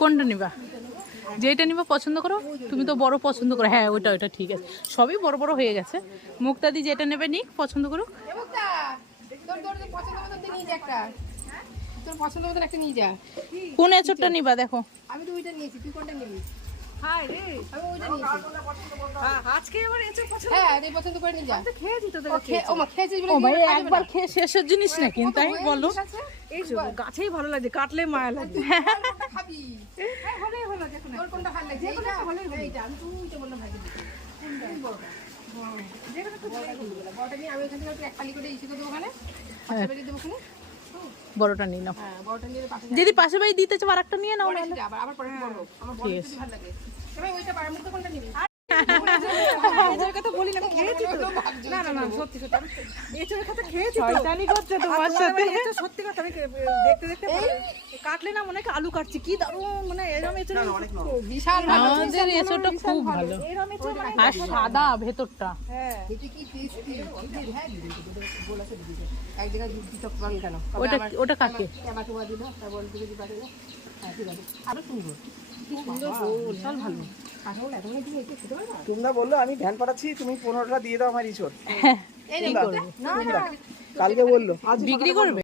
কোনটা নিবা? যেটা নিবা পছন্দ করো। তুমি তো বড় পছন্দ করো। হ্যাঁ ওইটা ওইটা ঠিক আছে, সবই বড় বড় হয়ে গেছে। মুক্তাদি যেটা নেবে নিক, পছন্দ করো। তোর পছন্দ মতন একটা নিয়ে যা। কোন এঁচড়টা নিবা দেখো। আমি তো ওইটা নিয়েছি, তুই কোনটা নিবি? হাই রে, আমি ওইটা নিয়েছি। আজকে এবার এঁচড় পছন্দ। হ্যাঁ তুই পছন্দ করে নিয়ে যা। তো খেয়েছি তোদের ও মা খেয়েছিস বলে ও ভাই তুই খাবি একবার না? খেয়ে শেষের জিনিস না কিন্তু আমি বলো। এই যে গাছেই ভালো লাগে, কাটলে মায়া লাগে। কোনটা খাবি? হ্যাঁ হলেই হলো, দেখো না। তোর কোনটা ভালো লাগছে? যেকোনো একটা হলেই হলো। এইটা আমি তুই তো বললাম ভাই দিবি। কোনটা? যেকোনো একটা হলেই হলো। বড়টা নিয়ে আমি ওখান থেকে এক ফালি করে ইসে দেবো ওখানে। পাশে বাড়ি দেবো ওখানে। বড়টা নিয়ে নাও। হ্যাঁ বড়টা নিয়ে পাশে যদি পাশে বাড়ি দিতে চাও আরেকটা নিয়ে নাও পরে নাহলে। দিবি, আবার পরে বলবো। আমার বড় ঠিক যদি ভালো লাগে। তবে ওইটা পাড়ার মধ্যে কোনটা নিবি? এঁচড়ের কথা বলি না, আমি খেয়েছি তো। না না না, সত্যি সত্যি আমি এঁচড়ের কথা খেয়েছি তো। শয়তানি করছে তোমার আর সাথে। এঁচড় সত্যি কথা, আমি দেখতে দেখতে কাটলে না মনে হয় আলু কাটছি, কি দারুণ, মানে এরকম এঁচড় বিশাল ভালো। আমাদের এঁচড়টা খুব ভালো, এরকম এঁচড় মানে আর সাদা ভেতরটা। হ্যাঁ। এটা কি টেস্টি। হ্যাঁ দিদি বলেছে দিদি। এক জায়গায় দুধ দিতে পারল কেন? ওটা ওটা কাকে? আমার তোমার দিল, তাই বল দিদি পাঠিয়ে দাও। হ্যাঁ ঠিক আছে। আরো সুন্দর। কি সুন্দর গোল, বিশাল ভালো। আসলে এত তুমি এসে খেতে পারবে না? তোমরা বললো আমি ধ্যান পাঠাচ্ছি, তুমি 15টা দিয়ে দাও আমার ইঁচড়। এই রে কি করবে? না না কালকে বললো বিক্রি করবে?